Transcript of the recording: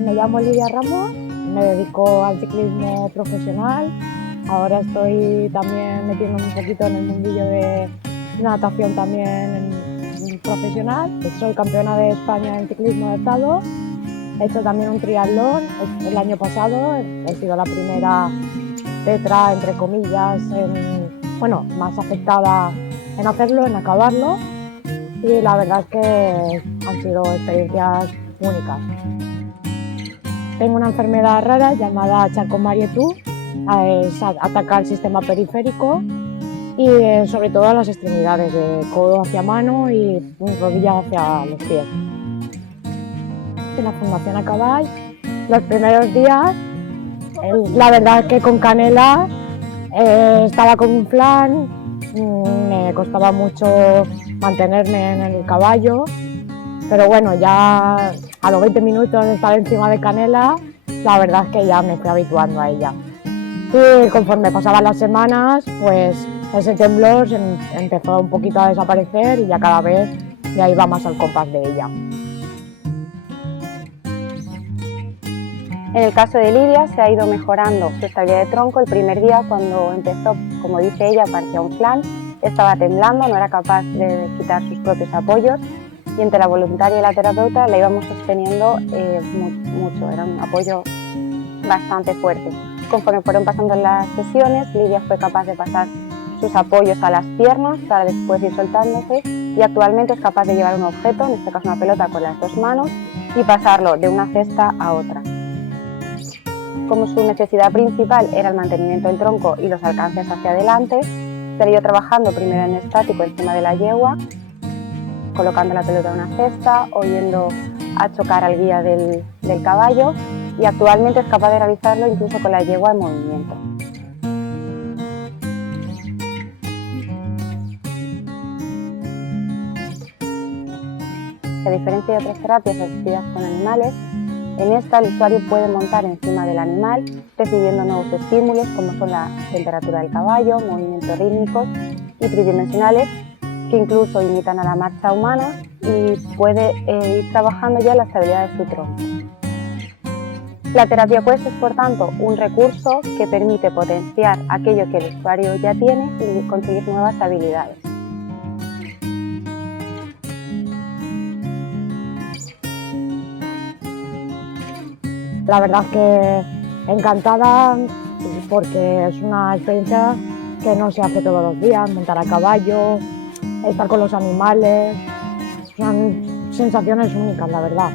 Me llamo Lidia Ramos, me dedico al ciclismo profesional. Ahora estoy también metiéndome un poquito en el mundillo de natación también profesional. Soy campeona de España en ciclismo de estado. He hecho también un triatlón el año pasado. He sido la primera tetra, entre comillas, más afectada en hacerlo, en acabarlo. Y la verdad es que han sido experiencias únicas. Tengo una enfermedad rara llamada Charcot-Marie-Tooth, ataca el sistema periférico y sobre todo a las extremidades, de codo hacia mano y rodilla hacia los pies. En la Fundación Acabay, los primeros días, la verdad es que con canela estaba con un flan, me costaba mucho mantenerme en el caballo, pero bueno, ya a los 20 minutos de estar encima de canela, la verdad es que ya me fui habituando a ella. Y conforme pasaban las semanas, pues ese temblor empezó un poquito a desaparecer y ya cada vez ya iba más al compás de ella. En el caso de Lidia se ha ido mejorando su estabilidad de tronco. El primer día, cuando empezó, como dice ella, parecía un flan, estaba temblando, no era capaz de quitar sus propios apoyos y entre la voluntaria y la terapeuta la íbamos sosteniendo mucho, era un apoyo bastante fuerte. Conforme fueron pasando las sesiones, Lidia fue capaz de pasar sus apoyos a las piernas para después ir soltándose y actualmente es capaz de llevar un objeto, en este caso una pelota, con las dos manos y pasarlo de una cesta a otra. Como su necesidad principal era el mantenimiento del tronco y los alcances hacia adelante, se ha ido trabajando primero en estático encima de la yegua, colocando la pelota en una cesta o yendo a chocar al guía del caballo y actualmente es capaz de realizarlo incluso con la yegua en movimiento. A diferencia de otras terapias asistidas con animales, en esta el usuario puede montar encima del animal recibiendo nuevos estímulos como son la temperatura del caballo, movimientos rítmicos y tridimensionales que incluso imitan a la marcha humana y puede ir trabajando ya la estabilidad de su tronco. La terapia quest es, por tanto, un recurso que permite potenciar aquello que el usuario ya tiene y conseguir nuevas habilidades. La verdad es que encantada porque es una experiencia que no se hace todos los días, montar a caballo, estar con los animales, son sensaciones únicas, la verdad.